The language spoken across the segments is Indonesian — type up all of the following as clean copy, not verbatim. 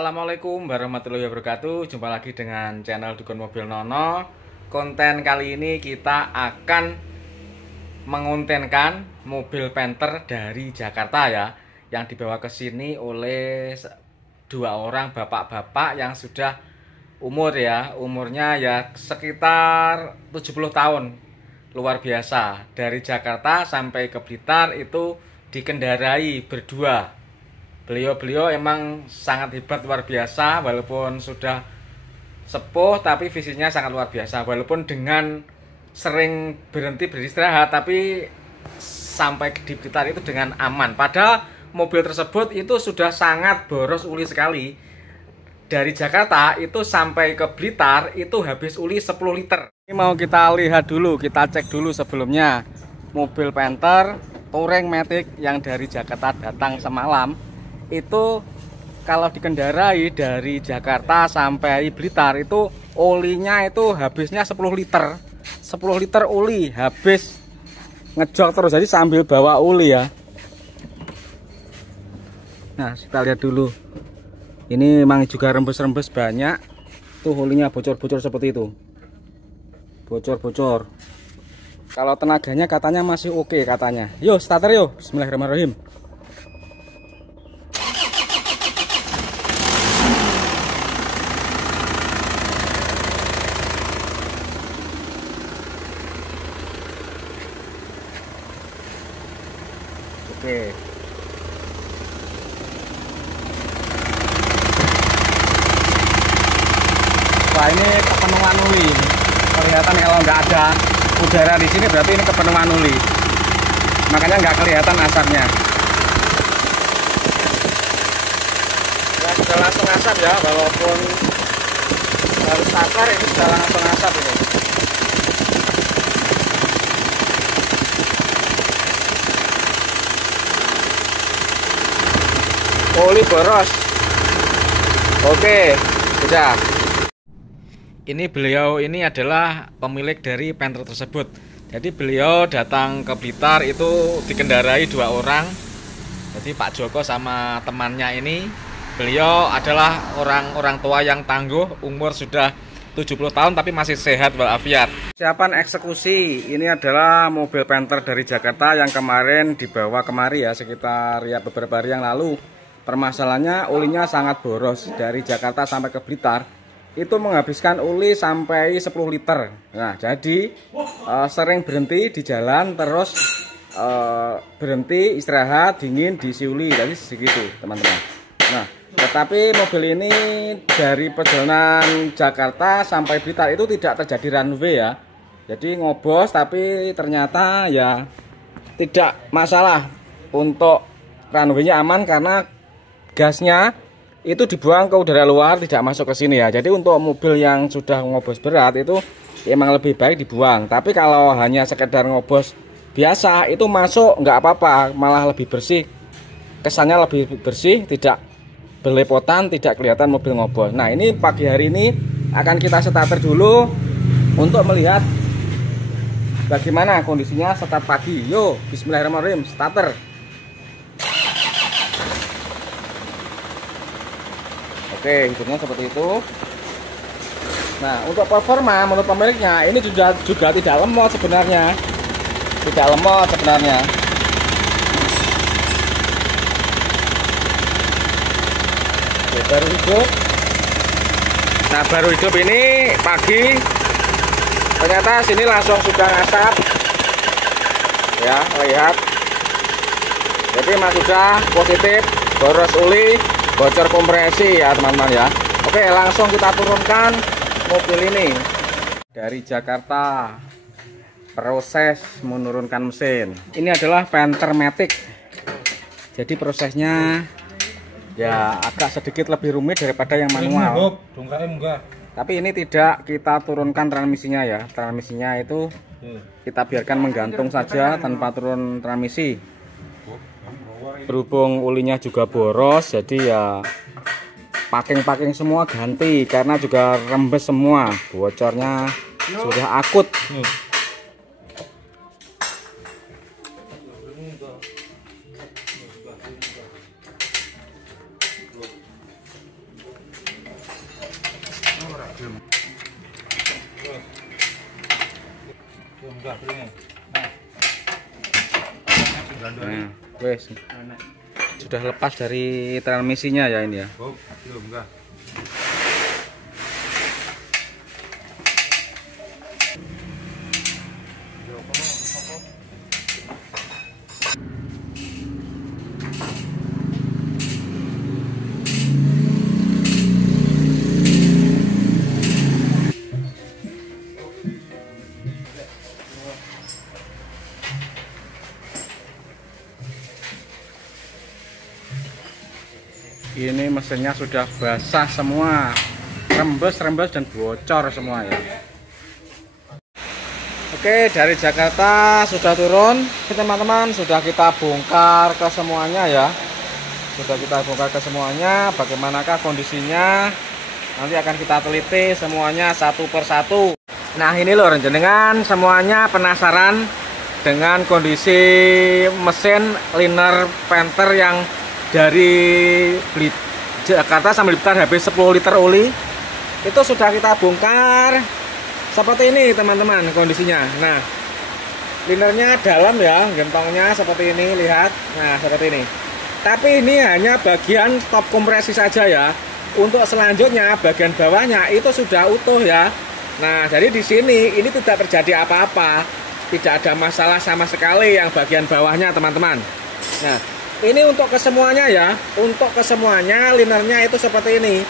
Assalamualaikum warahmatullahi wabarakatuh. Jumpa lagi dengan channel Dukun Mobil Nono. Konten kali ini kita akan mengontenkan mobil Panther dari Jakarta ya, yang dibawa ke sini oleh dua orang bapak-bapak yang sudah umurnya ya sekitar 70 tahun. Luar biasa. Dari Jakarta sampai ke Blitar itu dikendarai berdua. Beliau emang sangat hebat, luar biasa, walaupun sudah sepuh tapi visinya sangat luar biasa. Walaupun dengan sering berhenti beristirahat tapi sampai di Blitar itu dengan aman. Padahal mobil tersebut itu sudah sangat boros uli sekali. Dari Jakarta itu sampai ke Blitar itu habis uli 10 liter. Ini mau kita lihat dulu, kita cek dulu sebelumnya. Mobil Panther Touring Matic yang dari Jakarta datang semalam itu kalau dikendarai dari Jakarta sampai Blitar itu olinya itu habisnya 10 liter. 10 liter oli habis ngejok terus, jadi sambil bawa oli ya. Nah, kita lihat dulu. Ini memang juga rembes-rembes banyak. Tuh olinya bocor-bocor seperti itu. Bocor-bocor. Kalau tenaganya katanya masih oke katanya. Yo, starter yo. Bismillahirrahmanirrahim. Oke. Wah, ini kepenuhan uli. Kelihatan kalau nggak ada udara di sini berarti ini kepenuhan uli. Makanya nggak kelihatan asapnya. Ya sudah langsung asap ya, walaupun baru starter ini sudah langsung asap ini. Oli boros. Oke, sudah. Ini beliau ini adalah pemilik dari Panther tersebut. Jadi beliau datang ke Blitar itu dikendarai dua orang. Jadi Pak Joko sama temannya ini. Beliau adalah orang tua yang tangguh, umur sudah 70 tahun tapi masih sehat walafiat. Siapan eksekusi. Ini adalah mobil Panther dari Jakarta yang kemarin dibawa kemari ya, sekitar ya beberapa hari yang lalu. Permasalahannya olinya sangat boros. Dari Jakarta sampai ke Blitar itu menghabiskan oli sampai 10 liter. Nah, jadi sering berhenti di jalan, terus berhenti istirahat, dingin, diisi oli. Jadi segitu teman-teman. Nah, tetapi mobil ini dari perjalanan Jakarta sampai Blitar itu tidak terjadi runway ya. Jadi ngobos, tapi ternyata ya tidak masalah. Untuk runway-nya aman karena gasnya itu dibuang ke udara luar, tidak masuk ke sini ya. Jadi untuk mobil yang sudah ngobos berat itu emang lebih baik dibuang. Tapi kalau hanya sekedar ngobos biasa itu masuk nggak apa-apa, malah lebih bersih. Kesannya lebih bersih, tidak berlepotan, tidak kelihatan mobil ngobos. Nah, ini pagi hari ini akan kita starter dulu untuk melihat bagaimana kondisinya start pagi. Yo, bismillahirrahmanirrahim, starter. Oke, hidupnya seperti itu. Nah, untuk performa menurut pemiliknya ini juga tidak lemot sebenarnya. Tidak lemot sebenarnya. Oke, baru hidup. Nah, baru hidup ini pagi. Ternyata sini langsung sudah ngasap. Ya, lihat. Jadi mas sudah positif, boros oli, bocor kompresi ya teman-teman ya. Oke, langsung kita turunkan mobil ini dari Jakarta. Proses menurunkan mesin. Ini adalah Panther Matic. Jadi prosesnya ya agak sedikit lebih rumit daripada yang manual. Tapi ini tidak kita turunkan transmisinya ya. Transmisinya itu kita biarkan menggantung saja tanpa turun transmisi. Berhubung ulinya juga boros, jadi ya packing semua ganti karena juga rembes semua, bocornya sudah akut. Nah, wes. Sudah lepas dari transmisinya ya ini ya. Ini mesinnya sudah basah semua, rembes dan bocor semua ya. Oke, dari Jakarta sudah turun teman-teman, sudah kita bongkar ke semuanya ya. Sudah kita bongkar ke semuanya, bagaimanakah kondisinya nanti akan kita teliti semuanya satu persatu. Nah ini loh jenengan semuanya penasaran dengan kondisi mesin liner Panther yang dari Jakarta sampai Blitar habis 10 liter oli. Itu sudah kita bongkar seperti ini teman-teman kondisinya. Nah linernya dalam ya, gentongnya seperti ini, lihat. Nah seperti ini. Tapi ini hanya bagian top kompresi saja ya. Untuk selanjutnya bagian bawahnya itu sudah utuh ya. Nah jadi di sini ini tidak terjadi apa-apa, tidak ada masalah sama sekali yang bagian bawahnya teman-teman. Nah ini untuk kesemuanya ya, untuk kesemuanya linernya itu seperti ini,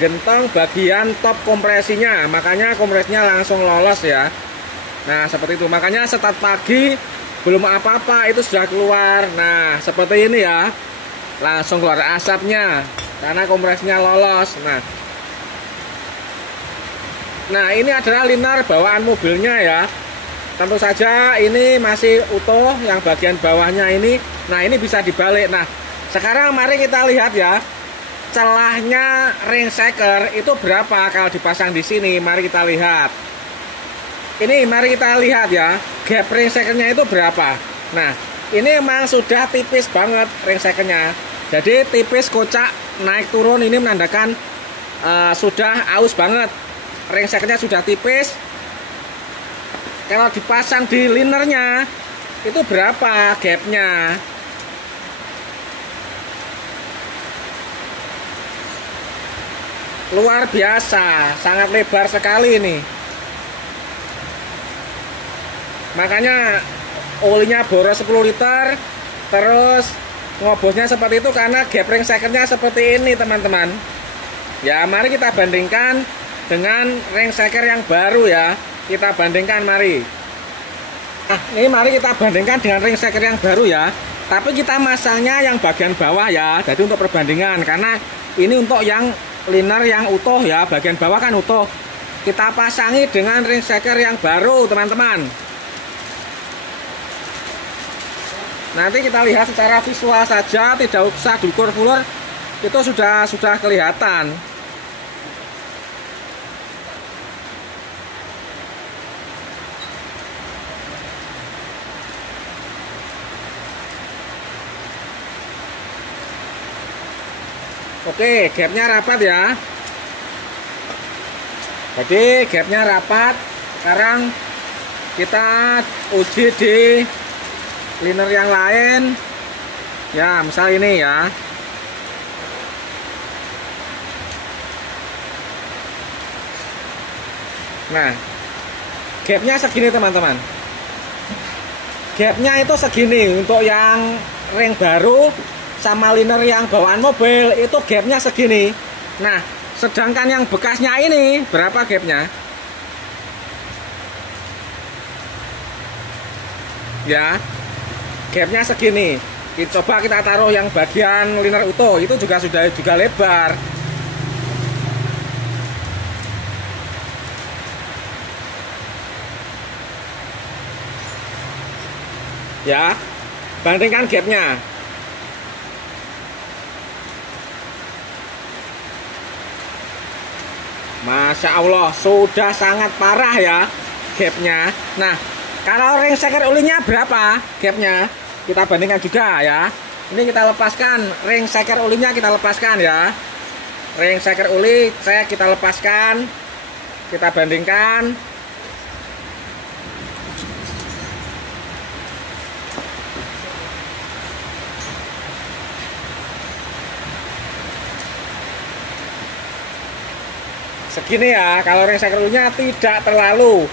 gentong bagian top kompresinya, makanya kompresinya langsung lolos ya. Nah seperti itu, makanya start pagi belum apa-apa itu sudah keluar. Nah seperti ini ya, langsung keluar asapnya karena kompresinya lolos. Nah ini adalah liner bawaan mobilnya ya. Tentu saja ini masih utuh yang bagian bawahnya ini. Nah ini bisa dibalik. Nah sekarang mari kita lihat ya, celahnya ring shaker itu berapa kalau dipasang di sini. Mari kita lihat. Ini mari kita lihat ya, gap ring shakernya itu berapa. Nah ini memang sudah tipis banget ring shakernya. Jadi tipis kocak naik turun, ini menandakan sudah aus banget. Ring shakernya sudah tipis. Kalau dipasang di linernya itu berapa gapnya? Luar biasa, sangat lebar sekali ini. Makanya olinya boros 10 liter, terus ngobosnya seperti itu karena gap ring shakernya seperti ini teman-teman. Ya mari kita bandingkan dengan ring shaker yang baru ya. Kita bandingkan mari. Nah ini mari kita bandingkan dengan ring shaker yang baru ya. Tapi kita masangnya yang bagian bawah ya. Jadi untuk perbandingan, karena ini untuk yang liner yang utuh ya, bagian bawah kan utuh. Kita pasangi dengan ring shaker yang baru teman-teman. Nanti kita lihat secara visual saja, tidak usah diukur-ukur, itu sudah kelihatan. Oke, gapnya rapat ya. Jadi gapnya rapat. Sekarang kita uji di liner yang lain. Ya, misal ini ya. Nah, gapnya segini teman-teman. Gapnya itu segini untuk yang ring baru sama liner yang bawaan mobil itu gapnya segini. Nah sedangkan yang bekasnya ini berapa gapnya ya, gapnya segini. Coba kita taruh yang bagian liner utuh, itu juga lebar ya. Bandingkan gapnya. Masya Allah, sudah sangat parah ya gapnya. Nah, kalau ring shaker olinya berapa gapnya? Kita bandingkan juga ya. Ini kita lepaskan, ring shaker olinya kita lepaskan ya. Ring shaker oli kita lepaskan. kita bandingkan. Segini ya, kalau ring sekernya tidak terlalu.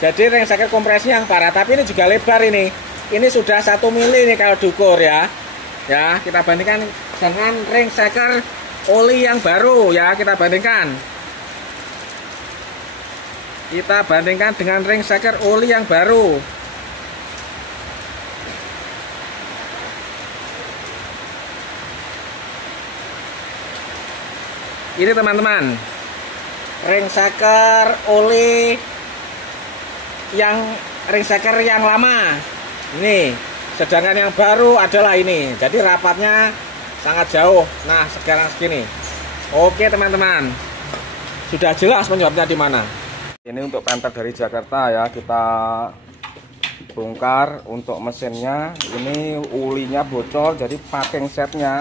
Jadi ring seker kompresinya yang parah, tapi ini juga lebar ini. Ini sudah 1 mili nih kalau diukur ya. Ya, kita bandingkan dengan ring seker oli yang baru ya, kita bandingkan. Kita bandingkan dengan ring seker oli yang baru. Ini teman-teman, ring seker oli yang ring seker yang lama ini, sedangkan yang baru adalah ini. Jadi rapatnya sangat jauh. Nah, sekarang segini. Oke teman-teman, sudah jelas penyebabnya di mana. Ini untuk Panther dari Jakarta ya, kita bongkar untuk mesinnya. Ini ulinya bocor, jadi packing setnya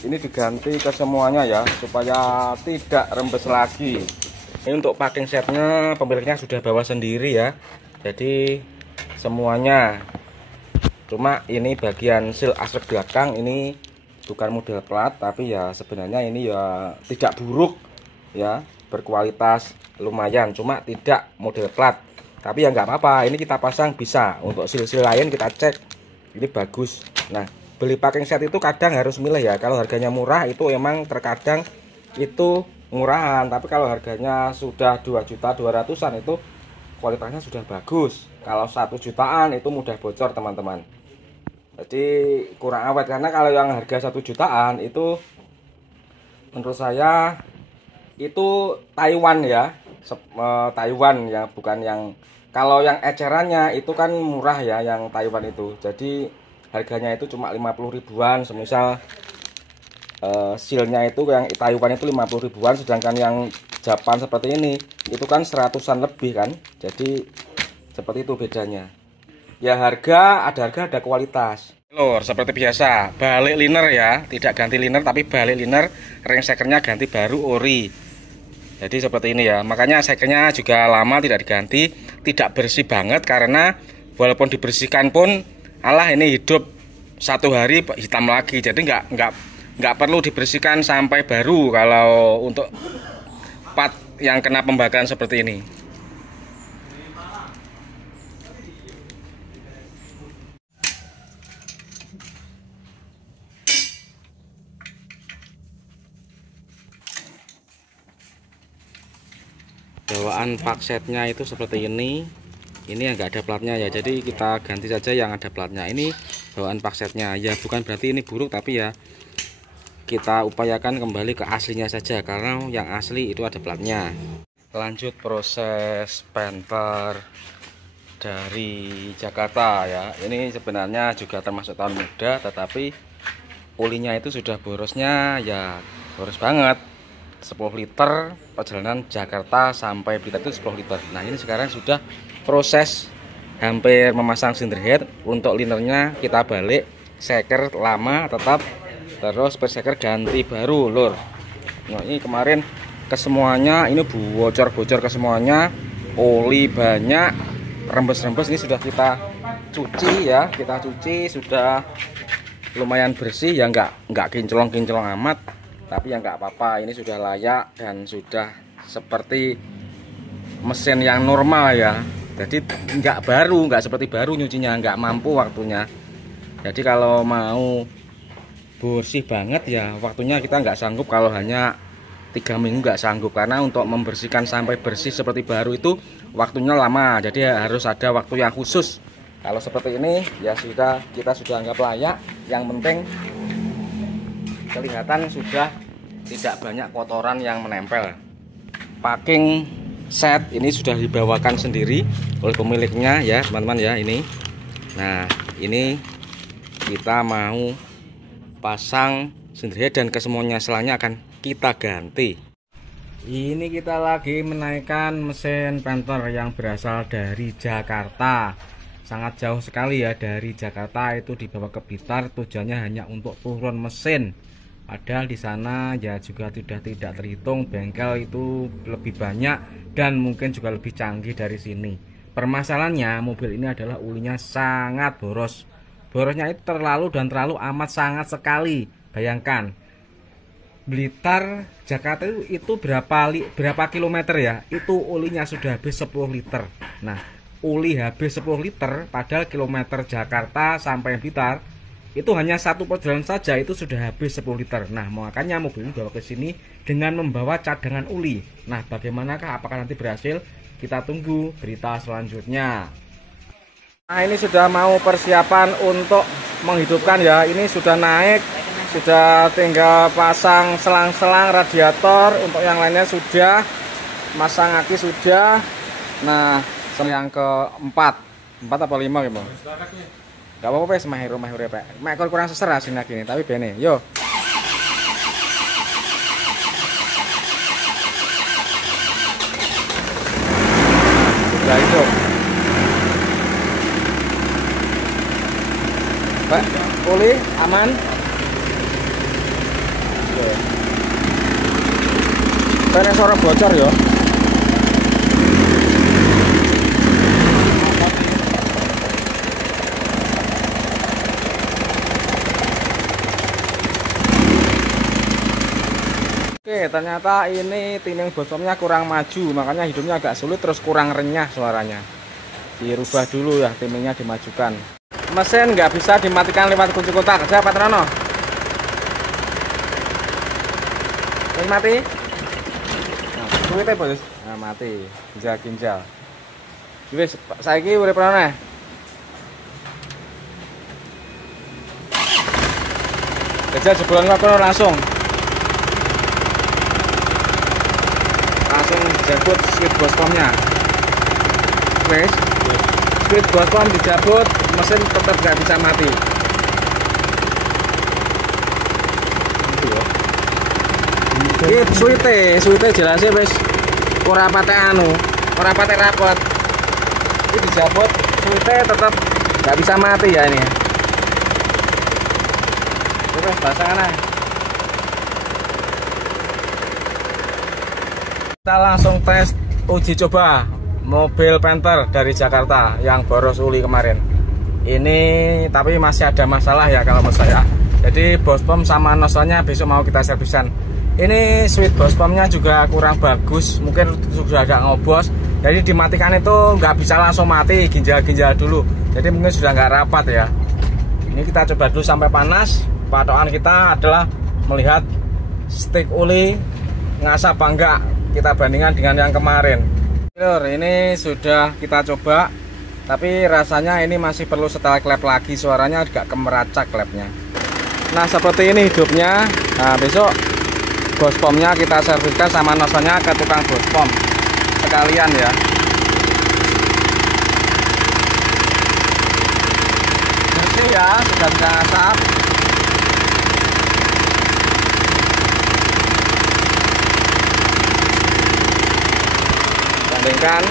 ini diganti ke semuanya ya, supaya tidak rembes lagi. Ini untuk packing setnya pemiliknya sudah bawa sendiri ya, jadi semuanya. Cuma ini bagian seal aspek belakang ini bukan model plat, tapi ya sebenarnya ini ya tidak buruk ya, berkualitas lumayan, cuma tidak model plat. Tapi ya nggak apa-apa, ini kita pasang bisa. Untuk seal-seal lain kita cek ini bagus. Nah, beli packing set itu kadang harus milih ya. Kalau harganya murah itu emang terkadang itu murahan, tapi kalau harganya sudah 2.200.000-an itu kualitasnya sudah bagus. Kalau 1 jutaan itu mudah bocor teman-teman, jadi kurang awet. Karena kalau yang harga 1 jutaan itu menurut saya itu Taiwan ya, Taiwan ya, bukan yang, kalau yang ecerannya itu kan murah ya yang Taiwan itu, jadi harganya itu cuma 50 ribuan. Semisal sealnya itu yang Taiwan itu 50 ribuan, sedangkan yang Japan seperti ini itu kan 100-an lebih kan. Jadi seperti itu bedanya ya, harga ada kualitas. Lur, seperti biasa balik liner ya, tidak ganti liner tapi balik liner, ring sekernya ganti baru ori. Jadi seperti ini ya, makanya sekernya juga lama tidak diganti, tidak bersih banget, karena walaupun dibersihkan pun alah ini hidup 1 hari hitam lagi. Jadi nggak perlu dibersihkan sampai baru kalau untuk part yang kena pembakaran seperti ini. Bawaan pak setnya itu seperti ini yang nggak ada platnya ya, jadi kita ganti saja yang ada platnya. Ini bawaan pak setnya ya, bukan berarti ini buruk, tapi ya kita upayakan kembali ke aslinya saja, karena yang asli itu ada platnya. Lanjut proses Panther dari Jakarta ya, ini sebenarnya juga termasuk tahun muda, tetapi olinya itu sudah borosnya ya boros banget. 10 liter perjalanan Jakarta sampai Blitar itu 10 liter. Nah, ini sekarang sudah proses hampir memasang cylinder head. Untuk linernya kita balik, seker lama tetap, terus per seker ganti baru lur. Nah, ini kemarin kesemuanya ini bocor-bocor ke semuanya, oli banyak, rembes-rembes. Ini sudah kita cuci ya, kita cuci sudah lumayan bersih ya, nggak kinclong-kinclong amat, tapi ya nggak apa-apa, ini sudah layak dan sudah seperti mesin yang normal ya. Jadi nggak baru, nggak seperti baru nyucinya, nggak mampu waktunya. Jadi kalau mau bersih banget ya waktunya kita nggak sanggup, kalau hanya 3 minggu nggak sanggup, karena untuk membersihkan sampai bersih seperti baru itu waktunya lama. Jadi harus ada waktu yang khusus. Kalau seperti ini ya sudah, kita sudah anggap layak. Yang penting kelihatan sudah tidak banyak kotoran yang menempel. Packing set ini sudah dibawakan sendiri oleh pemiliknya ya teman-teman ya, ini. Nah, ini kita mau pasang cylinder head dan kesemuanya selanya akan kita ganti. Ini kita lagi menaikkan mesin Panther yang berasal dari Jakarta. Sangat jauh sekali ya dari Jakarta itu dibawa ke Blitar, tujuannya hanya untuk turun mesin. Padahal di sana ya juga tidak terhitung bengkel itu lebih banyak dan mungkin juga lebih canggih dari sini. Permasalahannya mobil ini adalah ulinya sangat boros. Borosnya itu terlalu amat sangat sekali. Bayangkan Blitar Jakarta itu berapa kilometer ya? Itu ulinya sudah habis 10 liter. Nah, uli habis 10 liter padahal kilometer Jakarta sampai Blitar itu hanya satu perjalanan saja itu sudah habis 10 liter. Nah, makanya mobil ini bawa ke sini dengan membawa cadangan uli. Nah, bagaimanakah? Apakah nanti berhasil? Kita tunggu berita selanjutnya. Nah, ini sudah mau persiapan untuk menghidupkan ya. Ini sudah naik, sudah tinggal pasang selang-selang radiator. Untuk yang lainnya sudah, masang aki sudah. Nah, yang keempat apa 5 gitu. Gak apa-apa ya, semahir ya Pak. Mek kurang seser hasilnya gini, tapi bene. Yo. Sudah hidup. Pak, uli aman. Bene suara bocor yo. Oke, ternyata ini timing bosomnya kurang maju, makanya hidupnya agak sulit, terus kurang renyah suaranya. Dirubah dulu ya, timingnya dimajukan. Mesin nggak bisa dimatikan lewat kunci kotak. Siapa Trono? Mesin mati? Nah, suwite bos. Nah, mati. Ginjal. Wis, saiki urip ana. Jajal jebolan kok langsung dijabut switch bospomnya. Wes, switch bospom dijabut, mesin tetap nggak bisa mati. Ini suite jelasnya wes ora patek ora patek rapot. Ini dijabut, suite tetap nggak bisa mati ya ini. Wes pasangan aja. Kita langsung tes uji coba mobil Panther dari Jakarta yang boros uli kemarin. Ini tapi masih ada masalah ya kalau menurut saya. Jadi bospom sama nozzle-nya besok mau kita servisan. Ini switch bospomnya juga kurang bagus, mungkin sudah agak ngobos. Jadi dimatikan itu nggak bisa langsung mati, ginjal dulu. Jadi mungkin sudah nggak rapat ya. Ini kita coba dulu sampai panas. Patokan kita adalah melihat stick uli ngasap apa enggak. Kita bandingkan dengan yang kemarin. Ini sudah kita coba, tapi rasanya ini masih perlu setel klep lagi, suaranya agak kemeracak klepnya. Nah, seperti ini hidupnya. Nah, besok bospomnya kita serviskan sama nozzle-nya ke tukang bospom sekalian ya. Bersih ya, sudah bisa ngasap. Bandingkan,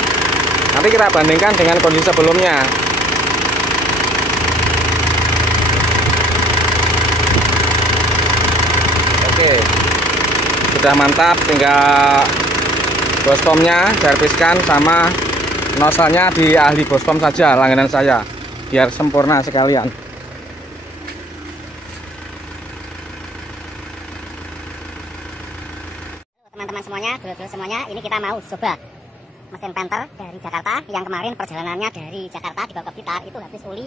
nanti kita bandingkan dengan kondisi sebelumnya. Oke, sudah mantap, tinggal bospomnya serviskan sama nozzle-nya di ahli bospom saja, langganan saya, biar sempurna sekalian. Teman-teman semuanya, dulur-dulur semuanya, ini kita mau coba mesin Panther dari Jakarta yang kemarin perjalanannya dari Jakarta dibawa ke Blitar itu habis uli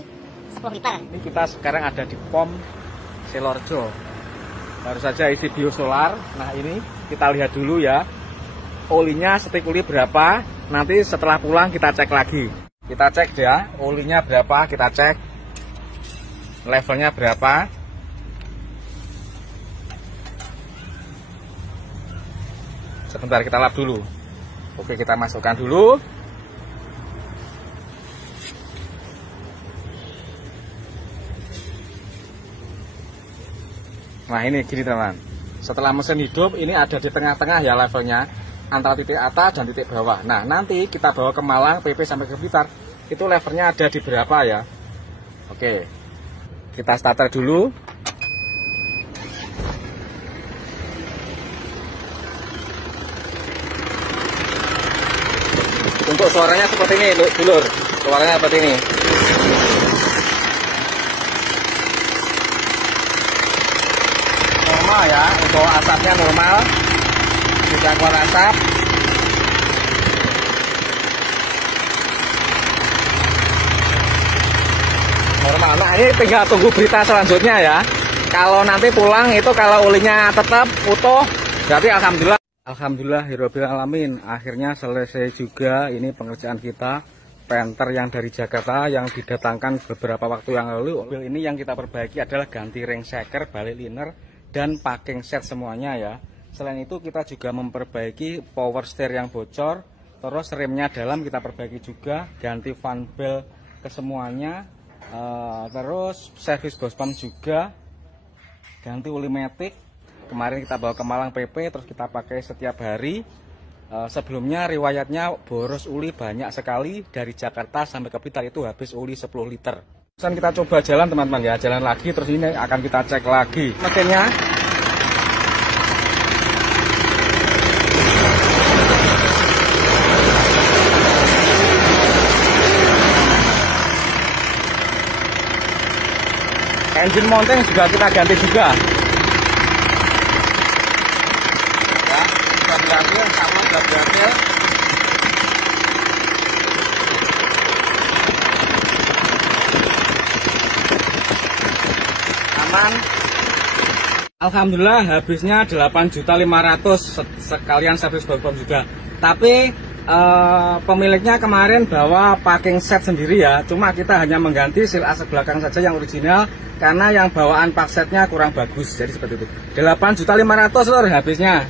10 liter. Ini kita sekarang ada di POM Selorjo. Baru saja isi biosolar. Nah, ini kita lihat dulu ya. Olinya setik uli berapa? Nanti setelah pulang kita cek lagi. Kita cek ya, olinya berapa? Kita cek levelnya berapa. Sebentar kita lap dulu. Oke, kita masukkan dulu. Nah, ini gini teman. Setelah mesin hidup, ini ada di tengah-tengah ya levelnya, antara titik atas dan titik bawah. Nah, nanti kita bawa ke Malang, PP sampai ke Blitar, itu levelnya ada di berapa ya. Oke, kita starter dulu. Untuk suaranya seperti ini, dulur. Suaranya seperti ini. Normal ya, untuk asapnya normal. Tidak keluar asap. Normal. Nah, ini tinggal tunggu berita selanjutnya ya. Kalau nanti pulang itu kalau ulinya tetap utuh, berarti alhamdulillah. Alhamdulillahirabbil alamin. Akhirnya selesai juga ini pengerjaan kita. Penter yang dari Jakarta yang didatangkan beberapa waktu yang lalu. Mobil ini yang kita perbaiki adalah ganti ring shaker, balik liner, dan packing set semuanya ya. Selain itu kita juga memperbaiki power steer yang bocor. Terus remnya dalam kita perbaiki juga, ganti fan belt ke semuanya. Terus servis bos pump juga, ganti oli matic. Kemarin kita bawa ke Malang PP, terus kita pakai setiap hari. Sebelumnya riwayatnya boros uli banyak sekali, dari Jakarta sampai ke Blitar itu habis uli 10 liter. Sekarang kita coba jalan teman-teman ya, jalan lagi, terus ini akan kita cek lagi mesinnya. Engine mounting juga kita ganti juga. Ya, sudah berhasil, sama sudah berhasil. Aman. Alhamdulillah habisnya 8.500.000 sekalian servis bos pump juga. Tapi pemiliknya kemarin bawa packing set sendiri ya. Cuma kita hanya mengganti seal asap belakang saja yang original, karena yang bawaan pak setnya kurang bagus, jadi seperti itu. 8.500.000 lor habisnya.